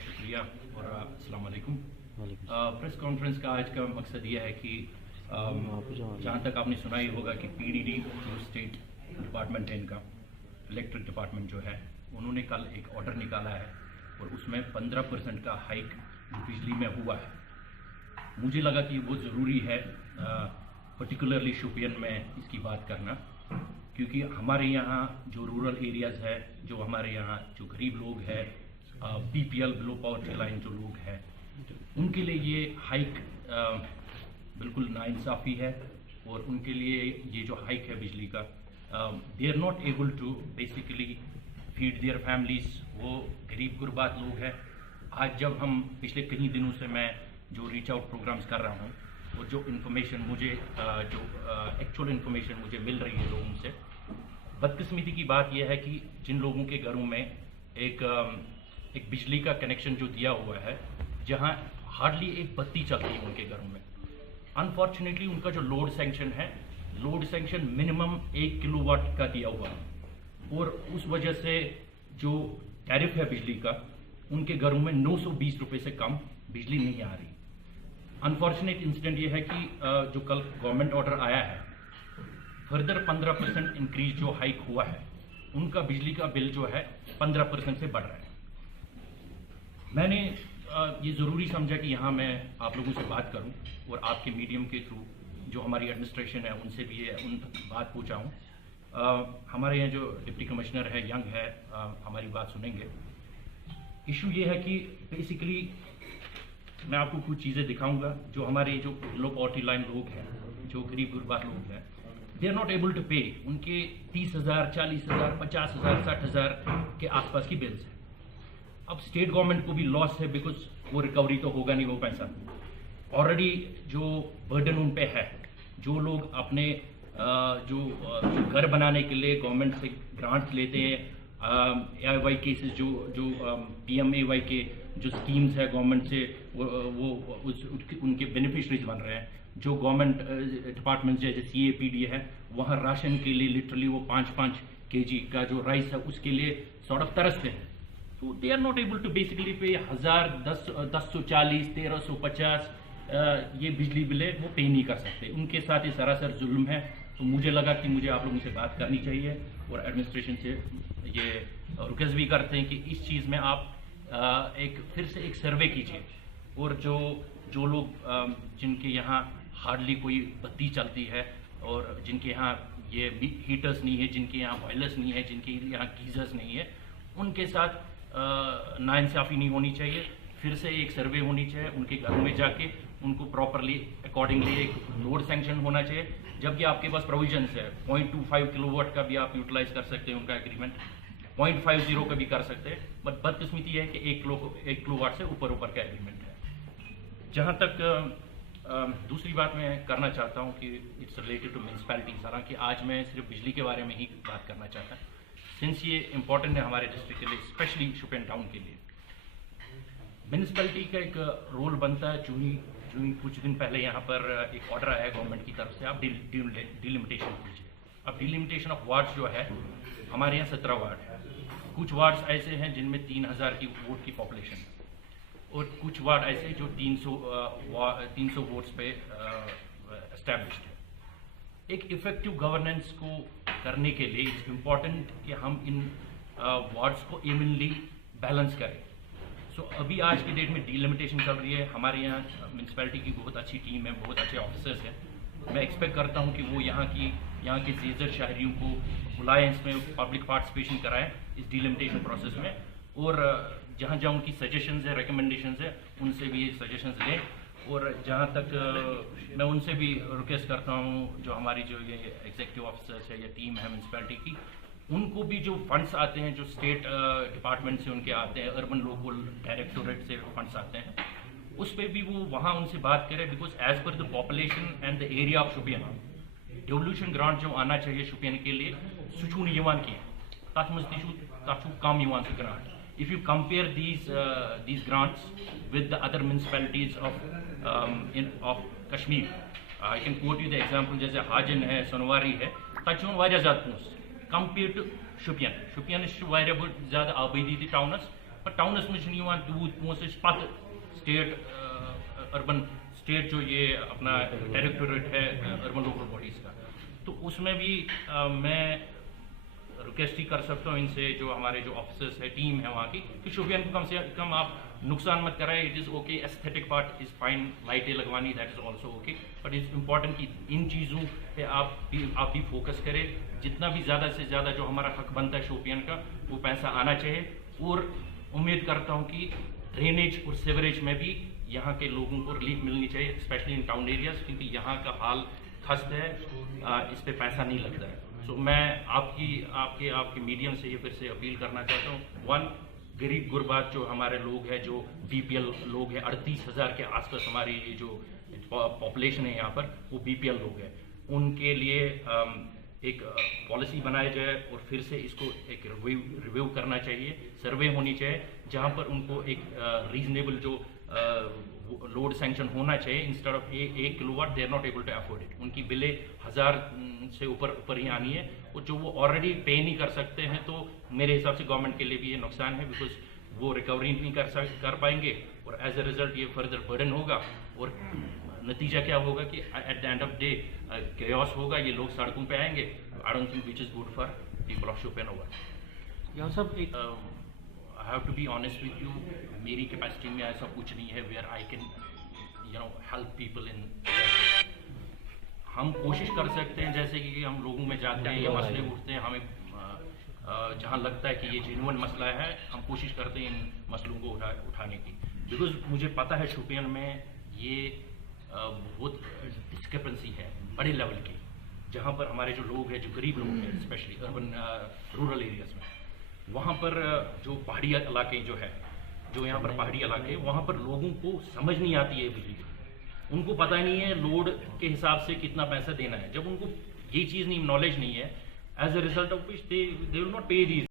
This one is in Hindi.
शुक्रिया और अस्सलाम वालेकुम। प्रेस कॉन्फ्रेंस का आज का मकसद यह है कि जहाँ तक आपने सुना ही होगा कि पीडीडी जो स्टेट डिपार्टमेंट है इनका इलेक्ट्रिक डिपार्टमेंट जो है उन्होंने कल एक ऑर्डर निकाला है और उसमें 15% का हाइक बिजली में हुआ है। मुझे लगा कि वो ज़रूरी है पर्टिकुलरली शोपियन में इसकी बात करना, क्योंकि हमारे यहाँ जो रूरल एरियाज़ है, जो हमारे यहाँ जो गरीब लोग हैं, बीपीएल बिलो पॉवर्टी लाइन जो लोग हैं, उनके लिए ये हाइक बिल्कुल नाइंसाफ़ी है और उनके लिए ये जो हाइक है बिजली का, they are not able to basically feed their families. वो गरीब गुरबात लोग हैं। आज जब हम पिछले कई दिनों से मैं जो रीच आउट प्रोग्राम्स कर रहा हूँ और जो इन्फॉर्मेशन मुझे जो एक्चुअल इन्फॉर्मेशन मुझे मिल रही है लोगों से, बदकिस्मती की बात यह है कि जिन लोगों के घरों में एक बिजली का कनेक्शन जो दिया हुआ है, जहां हार्डली एक बत्ती चलती है उनके घरों में, अनफॉर्चुनेटली उनका जो लोड सैंक्शन है, लोड सैंक्शन मिनिमम 1 किलोवाट का दिया हुआ है और उस वजह से जो टैरिफ है बिजली का, उनके घरों में 920 रुपये से कम बिजली नहीं आ रही। अनफॉर्चुनेट इंसिडेंट ये है कि जो कल गवर्नमेंट ऑर्डर आया है, फर्दर 15% इंक्रीज जो हाइक हुआ है, उनका बिजली का बिल जो है 15% से बढ़ रहा है। मैंने ये ज़रूरी समझा कि यहाँ मैं आप लोगों से बात करूँ और आपके मीडियम के थ्रू जो हमारी एडमिनिस्ट्रेशन है उनसे भी ये उन तक बात पहुँचाऊँ। हमारे यहाँ जो डिप्टी कमिश्नर है, यंग है, हमारी बात सुनेंगे। इशू ये है कि बेसिकली मैं आपको कुछ चीज़ें दिखाऊंगा जो हमारे जो लो पॉवर्टी लाइन लोग हैं, जो गरीब गुरबात लोग हैं, they are not able to pay. उनके 30,000, 40,000, 50,000, 60,000 के आसपास की बिल्स हैं। अब स्टेट गवर्नमेंट को भी लॉस है, बिकॉज वो रिकवरी तो होगा नहीं वो पैसा। ऑलरेडी जो बर्डन उन पे है, जो लोग अपने जो घर बनाने के लिए गवर्नमेंट से ग्रांट लेते हैं, AY केसेस जो PMAY के जो स्कीम्स है गवर्नमेंट से, उनके बेनिफिशरीज बन रहे हैं। जो गवर्नमेंट डिपार्टमेंट जैसे CAPD है, वहाँ राशन के लिए लिटरली वो 5-5 kg का जो राइस है उसके लिए सॉर्ट ऑफ तरसते हैं। तो they are not able to basically pay 1040, 1350 ये बिजली बिलें वो पे नहीं कर सकते। उनके साथ ये सरासर जुल्म है। तो मुझे लगा कि मुझे आप लोगों से बात करनी चाहिए और एडमिनिस्ट्रेशन से ये रिक्वेस्ट भी करते हैं कि इस चीज़ में आप फिर से एक सर्वे कीजिए और जो लोग जिनके यहाँ हार्डली कोई बत्ती चलती है और जिनके यहाँ ये हीटर्स नहीं है, जिनके यहाँ बॉयलर्स नहीं है, जिनके यहाँ गीजर्स नहीं है, उनके साथ नाइंसाफ़ी नहीं होनी चाहिए। फिर से एक सर्वे होनी चाहिए, उनके घरों में जाके उनको प्रॉपरली अकॉर्डिंगली एक लोड सैंक्शन होना चाहिए। जबकि आपके पास प्रोविजंस है, 0.25 किलोवाट का भी आप यूटिलाइज कर सकते हैं उनका एग्रीमेंट, 0.50 का भी कर सकते हैं। बट बदकिस्मती है कि 1 किलोवाट से ऊपर का एग्रीमेंट है। जहाँ तक दूसरी बात मैं करना चाहता हूँ कि इट्स रिलेटेड टू म्यूनसिपैलिटीज। हालांकि आज मैं सिर्फ बिजली के बारे में ही बात करना चाहता हूँ, सिंस ये इम्पॉर्टेंट है हमारे डिस्ट्रिक्ट के लिए, स्पेशली शोपियान टाउन के लिए। म्यूनसिपैलिटी का एक रोल बनता है। जो ही कुछ दिन पहले यहाँ पर एक ऑर्डर आया गवर्नमेंट की तरफ से, आप डिलिमिटेशन कीजिए। अब डिलिमिटेशन ऑफ वार्ड्स जो है, हमारे यहाँ 17 वार्ड है। कुछ वार्ड्स ऐसे हैं जिनमें 3,000 की वोट की पॉपुलेशन है और कुछ वार्ड ऐसे जो 300 वोट्स पे एस्टैब्लिश्ड है। एक इफेक्टिव गवर्नेंस को करने के लिए इट्स इम्पॉर्टेंट कि हम इन वार्ड्स को इवनली बैलेंस करें। सो अभी आज की डेट में डिलिमिटेशन चल रही है। हमारे यहाँ म्यूनसिपैलिटी की बहुत अच्छी टीम है, बहुत अच्छे ऑफिसर्स हैं। मैं एक्सपेक्ट करता हूँ कि वो यहाँ के ज़ेज़र शहरियों को बुलाएं, इसमें पब्लिक पार्टिसिपेशन कराएं इस डिलिमिटेशन प्रोसेस में, और जहाँ उनकी सजेशंस है, रिकमेंडेशंस है, उनसे भी ये सजेशंस लें। और जहाँ तक मैं उनसे भी रिक्वेस्ट करता हूँ, जो हमारी जो ये एग्जीक्यूटिव ऑफिसर्स है या टीम है म्यूनसिपैलिटी की, उनको भी जो फंड्स आते हैं, जो स्टेट डिपार्टमेंट से उनके आते हैं, अर्बन लोकल डायरेक्टोरेट से फंड्स आते हैं, उस पर भी वो वहाँ उनसे बात करें। Because as per the population and the area of Shopian, devolution grant जो आना चाहिए शोपियान के लिए, सुचू नीवान की तथ मज कम grant. If you compare these grants with the other municipalities of Kashmir, I can quote you the example जैसे हाजन है, सोनवारी है, तचुन वारिया ज़्यादा पोस compared to Shopian is वारिया बहुत ज़्यादा आबादी थी towns, Maar town is misschien niet aan toe, most is pat state urban state जो ये अपना डायरेक्टोरेट है अर्बन लोकल बॉडीज का, तो उसमें भी मैं रिक्वेस्ट ही कर सकता हूँ इनसे, जो हमारे जो ऑफिसर्स है, टीम है वहाँ की, कि शोपियान को कम से कम आप नुकसान मत कराएं. It is okay, aesthetic part is fine, लाइटें लगवानी that is also okay, but it's important कि इन चीज़ों पे आप भी फोकस करें. जितना भी ज़्यादा से ज़्यादा जो हमारा हक बनता है शोपियान का, वो पैसा आना चाहिए. और उम्मीद करता हूँ कि ड्रेनेज और सीवरेज में भी यहाँ के लोगों को रिलीफ मिलनी चाहिए, स्पेशली इन टाउन एरियाज, क्योंकि यहाँ का हाल खस्त है, इस पे पैसा नहीं लगता है. सो मैं आपके मीडियम से ये फिर से अपील करना चाहता हूँ. वन, गरीब गुरबात जो हमारे लोग हैं, जो बीपीएल लोग हैं, 38,000 के आसपास हमारी ये जो पॉपुलेशन है यहाँ पर, वो बीपीएल लोग हैं. उनके लिए एक पॉलिसी बनाया जाए और फिर से इसको एक रिव्यू करना चाहिए, सर्वे होनी चाहिए, जहाँ पर उनको एक रीजनेबल जो लोड सैंक्शन होना चाहिए. Instead of 1 kilowatt they are not able to afford it. उनकी बिलें 1000 से ऊपर ही आनी है, और जो वो ऑलरेडी पे नहीं कर सकते हैं, तो मेरे हिसाब से गवर्नमेंट के लिए भी ये नुकसान है, बिकॉज वो रिकवरी नहीं कर पाएंगे, और एज ए रिजल्ट ये फर्दर बर्डन होगा. और नतीजा क्या होगा कि at the end of day chaos होगा, ये लोग सड़कों पे आएंगे. I don't think which is good for people of Shopian. यहाँ सब एक I have to be honest with you, मेरी कैपेसिटी में ऐसा कुछ नहीं है where I can help people in. हम कोशिश कर सकते हैं, जैसे कि हम लोगों में जाते हैं, ये मसले उठते हैं, हमें जहाँ लगता है कि ये जेन्युइन मसला है, हम कोशिश करते हैं इन मसलों को उठाने की. बिकॉज मुझे पता है शोपियान में ये बहुत डिस्क्रिपेंसी है बड़े लेवल की, जहाँ पर हमारे जो लोग हैं, जो गरीब लोग हैं, स्पेशली अर्बन रूरल एरियाज में, वहाँ पर जो पहाड़ी इलाके जो है, जो यहाँ पर पहाड़ी इलाके, वहाँ पर लोगों को समझ नहीं आती है बिजली. उनको पता नहीं है लोड के हिसाब से कितना पैसा देना है. जब उनको ये चीज़ नहीं, नॉलेज नहीं है, as a result of which they will not pay these